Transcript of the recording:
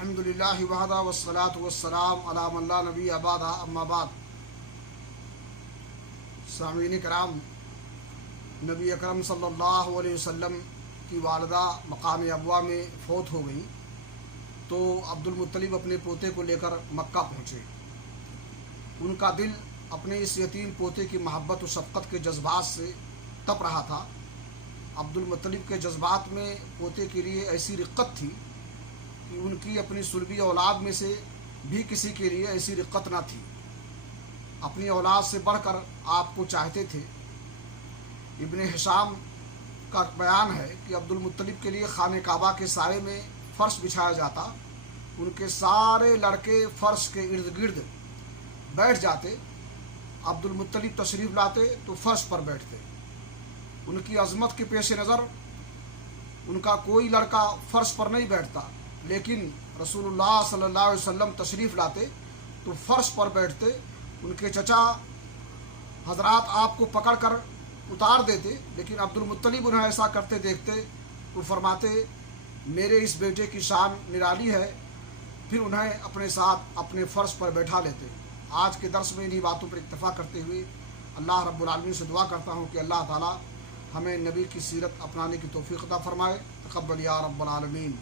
الحمدللہ وحدہ والصلاة والسلام علی من لا نبی بعدہ اما بعد۔ سامعین کرام، نبی اکرم صلی اللہ علیہ وسلم کی والدہ مقام ابوا میں فوت ہو گئی تو عبد المطلب اپنے پوتے کو لے کر مکہ پہنچے۔ ان کا دل اپنے اس یتیم پوتے کی محبت و شفقت کے جذبات سے تپ رہا تھا۔ عبد المطلب کے جذبات میں پوتے کے لیے ایسی رقت تھی کہ ان کی اپنی صلبی اولاد میں سے بھی کسی کے لیے ایسی رقت نہ تھی۔ اپنی اولاد سے بڑھ کر آپ کو چاہتے تھے۔ ابن ہشام کا بیان ہے کہ عبد المطلب کے لیے خانہ کعبہ کے سائے میں فرش بچھایا جاتا، ان کے سارے لڑکے فرش کے ارد گرد بیٹھ جاتے، عبد المطلب تشریف لاتے تو فرش پر بیٹھتے۔ ان کی عظمت کے پیش نظر ان کا کوئی لڑکا فرش پر نہیں بیٹھتا، لیکن رسول اللہ صلی اللہ علیہ وسلم تشریف لاتے تو فرش پر بیٹھتے۔ ان کے چچا حضرات آپ کو پکڑ کر اتار دیتے، لیکن عبد المطلب انہیں ایسا کرتے دیکھتے تو فرماتے میرے اس بیٹے کی شان نرالی ہے، پھر انہیں اپنے ساتھ اپنے فرش پر بیٹھا لیتے۔ آج کے درس میں انہی باتوں پر اکتفا کرتے ہوئے اللہ رب العالمین سے دعا کرتا ہوں کہ اللہ تعالی ہمیں نبی کی سیرت اپنانے کی توفیق عطا فرمائے۔ تقبل یا رب العالمین۔